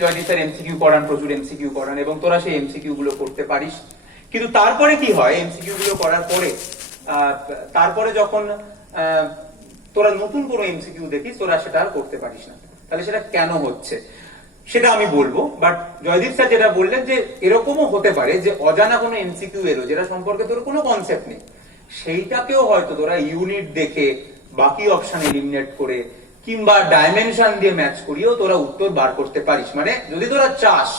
Joydeep sir MCQ করান, প্রচুর MCQ করান এবং তোরা সেই এমসিকিউ গুলো করতে পারিস। কিন্তু তারপরে কি হয়, এমসিকিউ গুলো করার পরে তারপরে যখন তোরা নতুন কোনো এমসিকিউ দেখিস, তোরা সেটা আর করতে পারিস না। তাহলে সেটা কেন হচ্ছে সেটা আমি বলবো। বাট জয়দীপ স্যার যেটা বললেন যে এরকমও হতে পারে যে অজানা কোনো এমসিকিউ এলো যেটা সম্পর্কে তোর কোনো কনসেপ্ট নেই, সেইটাকেও হয়তো তোরা ইউনিট দেখে বাকি অপশন এলিমিনেট করে কিংবা ডাইমেনশন দিয়ে ম্যাচ করিয়েও তোরা উত্তর বার করতে পারিস। মানে যদি তোরা চাস,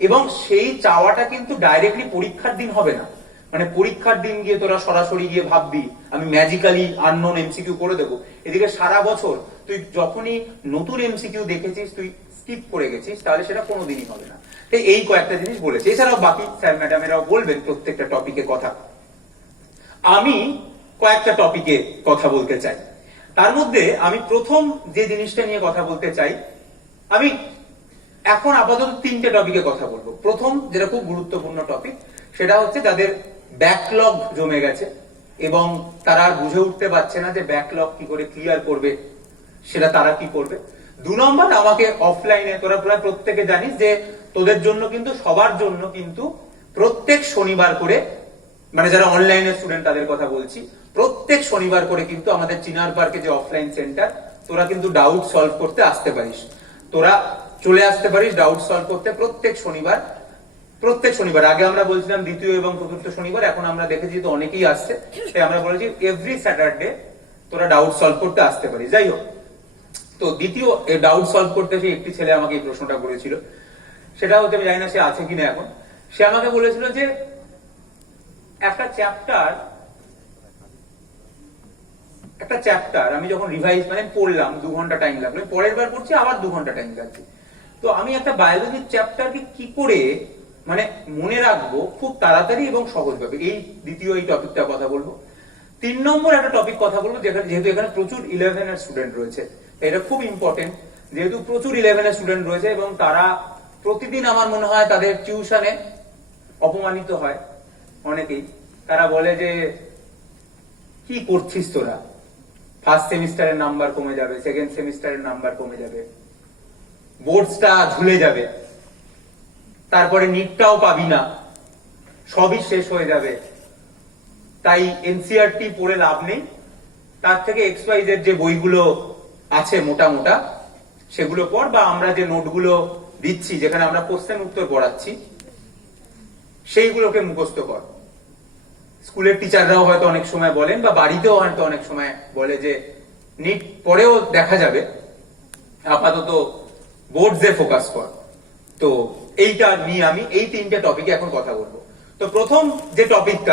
এবং সেই চাওয়াটা কিন্তু ডাইরেক্টলি পরীক্ষার দিন হবে না। মানে পরীক্ষার দিন গিয়ে তোরা সরাসরি গিয়ে ভাববি আমি ম্যাজিক্যালি আননোন এমসিকিউ করে দেবো, এদিকে সারা বছর তুই যখনই নতুন এমসিকিউ দেখেছিস তুই স্কিপ করে গেছিস, তাহলে সেটা কোনোদিনই হবে না। এই কয়েকটা জিনিস বলেছে, এছাড়াও বাকি স্যার ম্যাডামেরাও বলবেন প্রত্যেকটা টপিকে কথা। আমি কয়েকটা টপিকে কথা বলতে চাই। তার মধ্যে আমি প্রথম যে জিনিসটা নিয়ে কথা বলতে চাই, আমি এখন আপাতত তিনটে টপিকে কথা বলবো। প্রথম যেটা খুব গুরুত্বপূর্ণ টপিক, সেটা হচ্ছে যাদের ব্যাকলগ জমে গেছে এবং তারা আর বুঝে উঠতে পারছে না যে ব্যাকলগ কি করে ক্লিয়ার করবে, সেটা তারা কি করবে। 2 নম্বর, আমাকে অফলাইনে তোরা প্রায় প্রত্যেকে জানিস যে তোদের জন্য কিন্তু সবার জন্য কিন্তু প্রত্যেক শনিবার করে, মানে যারা অনলাইনে স্টুডেন্ট তাদের কথা বলছি, প্রত্যেক শনিবার করে কিন্তু আমাদের চিনার পার্কে যে অফলাইন সেন্টার, তোরা কিন্তু ডাউট সলভ করতে আসতে পারিস। তোরা চলে আসতে পারিস ডাউট সলভ করতে প্রত্যেক শনিবার। আগে আমরা বলছিলাম দ্বিতীয় এবং চতুর্থ শনিবার, এখন আমরা দেখেছি তো অনেকেই আসছে, তাই আমরা বলেছি এভরি স্যাটারডে তোরা ডাউট সলভ করতে আসতে পারিস। যাই হোক, তো দ্বিতীয় ডাউট সলভ করতে সে একটি ছেলে আমাকে এই প্রশ্নটা করেছিল, সেটা হচ্ছে আমি জানি না সে আছে কিনা এখন। সে আমাকে বলেছিল যে একটা চ্যাপ্টার আমি যখন রিভাইজ মানে পড়লাম 2 ঘন্টা টাইম লাগলো, পরের বার পড়ছি আবার 2 ঘন্টা টাইম লাগছে, তো আমি একটা বায়োলজির চ্যাপ্টারকে কি করে মানে মনে রাখবো খুব তাড়াতাড়ি এবং সহজভাবে, এই দ্বিতীয় এই টপিকটা কথা বলবো। 3 নম্বর একটা টপিক কথা বলবো, যেহেতু এখানে প্রচুর 11 এর স্টুডেন্ট রয়েছে, এটা খুব ইম্পর্টেন্ট। যেহেতু প্রচুর 11 এর স্টুডেন্ট রয়েছে এবং তারা প্রতিদিন আমার মনে হয় তাদের টিউশনে অপমানিত হয় অনেকেই। তারা বলে যে কি করছিস তোরা, ফার্স্ট সেমিস্টারের নাম্বার কমে যাবে, সেকেন্ড সেমিস্টারের নাম্বার কমে যাবে, বোর্ডসটা ঝুলে যাবে, তারপরে নিটটাও পাবি না, সবই শেষ হয়ে যাবে, তাই এনসিইআরটি পড়ে লাভ নেই, তার থেকে XYZ যে বইগুলো আছে মোটা মোটা সেগুলো পড়, বা আমরা যে নোটগুলো দিচ্ছি যেখানে আমরা কোশ্চেন উত্তর পড়াচ্ছি সেইগুলোকে মুখস্থ কর। স্কুলের টিচাররাও হয়তো অনেক সময় বলেন, বা বাড়িতেও হয়তো অনেক সময় বলে যে নিট পরেও দেখা যাবে, আপাতত বোর্ডসে ফোকাস কর। তো এইটা নিয়ে আমি এই 3টে টপিকে এখন কথা বলবো। তো প্রথম যে টপিকটা